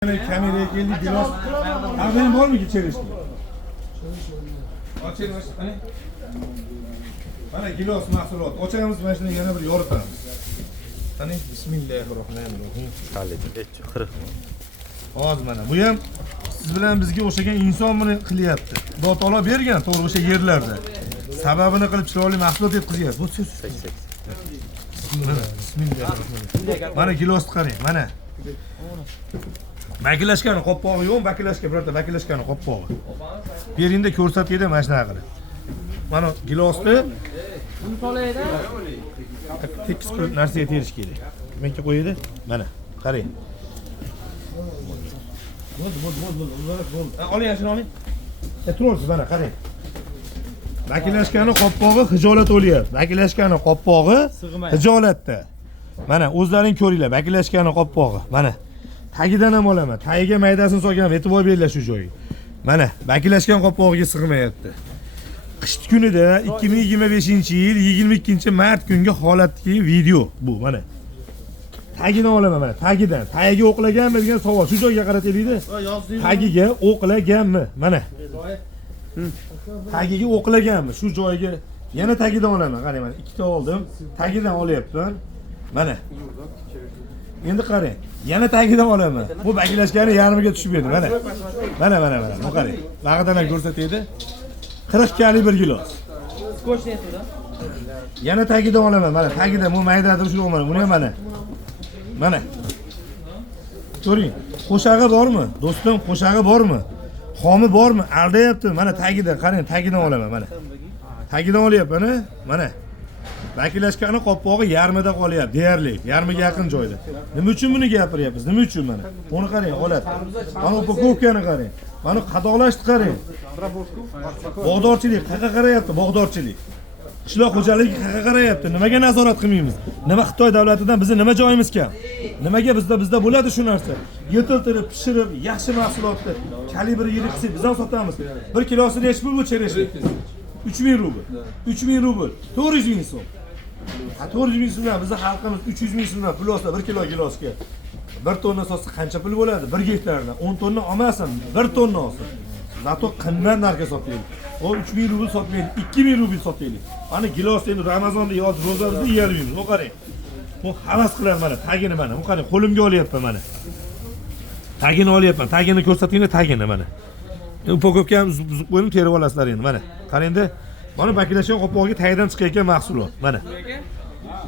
Kameraya keldik, gilos. Benim bor mu ki çelişki? Mana gilos mahsulot. Ochamiz mana shuni yana bir yoritamiz. Qani, bismillahirrohmanirrohim. Halledin. Qirq. Hozir mana bu ham siz bilan bizga o'xshagan inson buni qilyapti. Xudo taolo bergan to'g'ri o'sha yerlarda. Sababini qilib chiroyli mahsulot yetkazyapti. Bu siz. Bismillahirrohmanirrohim. Mana gilosni qarang, mana. Vakillashgani qo'ppog'i yo'q, vakillashga birorta vakillashgani qo'ppog'i. Berinda ko'rsatayda mana shunaqa qilib. Mana gilosni tekis qilib narsaga terish kerak. Menga qo'yadi. Mana, qarang. Oling, shuni oling. Tursiz, mana qarang. Vakillashgani qo'ppog'i hijolat o'lyapti. Vakillashgani qo'ppog'i hijolatda. Mana o'zlaring ko'ringlar, vakillashgani qo'ppog'i. Mana tagidan ham olaman. Tagiga maydasini solgan, e'tibor beringlar shu joyiga. Mana vakillashgan qo'ppog'iga sig'mayapti. Qish kunida 2025-yil 22-mart kungi holatdagi video bu mana. Tagidan olaman mana, tagidan. Tagiga o'qlaganmi degan savol shu joyga qarataylik-da. Tagiga o'qlaganmi? Mana. Tagiga o'qlaganmi? Shu joyiga yana tagidan olaman. Qarang mana, ikkita oldim. Tagidan olyapman. Mana. Endi qarang. Yana tagidan olaman. Bu vakillashgani yarmiga tushib edi. Mana. Mana. Bu qarang. Bag'idan ham ko'rsataydi. 40 kalibr gilos. Yana tagidan olaman. Mana tagidan bu maydadir shuni olaman. Buni ham mana. Mana. Ko'ring. Qo'shag'i bormi? Do'stim, qo'shag'i bormi? Xomi bormi? Aldayapti. Mana tagidan, qarang, tagidan olaman mana. Tagidan olyapman, mana. Vakillashgani qo'ppog'i yarmida qolyapti, deyarli. Yarmiga yaqin joyda. Nima uchun buni gapiryapmiz? Nima uchun mana? Buni qarang, holat. Mana upakovkani qarang. Mana qadoqlashni qarang. Bog'dorchilik qayerga qarayapti? Bog'dorchilik. Qishloq xo'jaligi qayerga qarayapti? Nimaga nazorat qilmaymiz? Nima Xitoy davlatidan bizni nima joyimiz kam? Nimaga bizda bo'ladi shu narsa? Yetiltirib, pishirib, yaxshi mahsulotni kalibri yirik qilib biz ham sotamiz. 1 kilosi necha pul bu chereshni? 3000 rubl. 3000 rubl. 400 ming so'm. 400 ming so'mdan bizning xalqimiz 300 ming so'mdan pul olsa 1 kilo gilosga 1 tonna sotsa qancha pul bo'ladi? 1 gektardan 10 tonna olmasin, 1 tonna olsin. Zato qimmat narxga sotaylik. O 3000 rubl sotmaylik, 2000 rubl sotaylik. Ana gilos endi Ramazonda yoz ro'zamizda yeyolmaymiz. O qarang. Bu havas qilar mana, tagini mana. Bu qarang, qo'limga olyapman mana. Tagini olyapman. Tagini ko'rsatinglar, tagini mana. Upakovka ham buzib qo'ydim, terib olasizlar endi mana. Qarangda, mana vakillashgan qo'ppog'iga tagidan chiqayotgan mahsulot mana.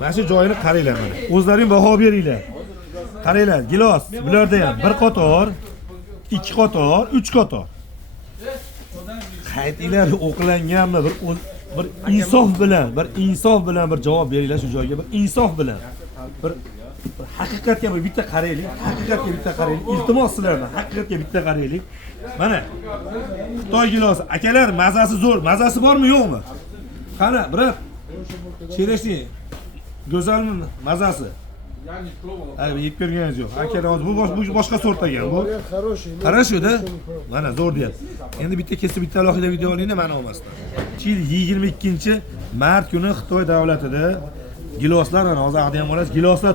Mana shu joyini qaranglar mana. O'zlaring baho beringlar. Qaranglar, gilos bularda ham bir qator, ikki qator, 3 qator. Qaytinglar o'qlanganmi bir insof bilan bir javob beringlar shu joyga, bir insof bilan. Bir haqiqatga bitta qaraylik, iltimos sizlardan haqiqatga bitta qaraylik. Mana Xitoy gilosi, akalar, mazasi zo'r, mazasi bormi, yo'qmi? Qara, brat. Chereshni go'zalmi mazasi? Ay, yeb ko'rganingiz yo'q. Akalar, hozir bu boshqa sort ekan bu. Qarashu-da. Mana zo'r deyapti. Endi bitta kesib bitta alohida video olinglar mana olmasdan. 22-mart kuni Xitoy davlatida giloslar, mana hozir ham olasiz, giloslar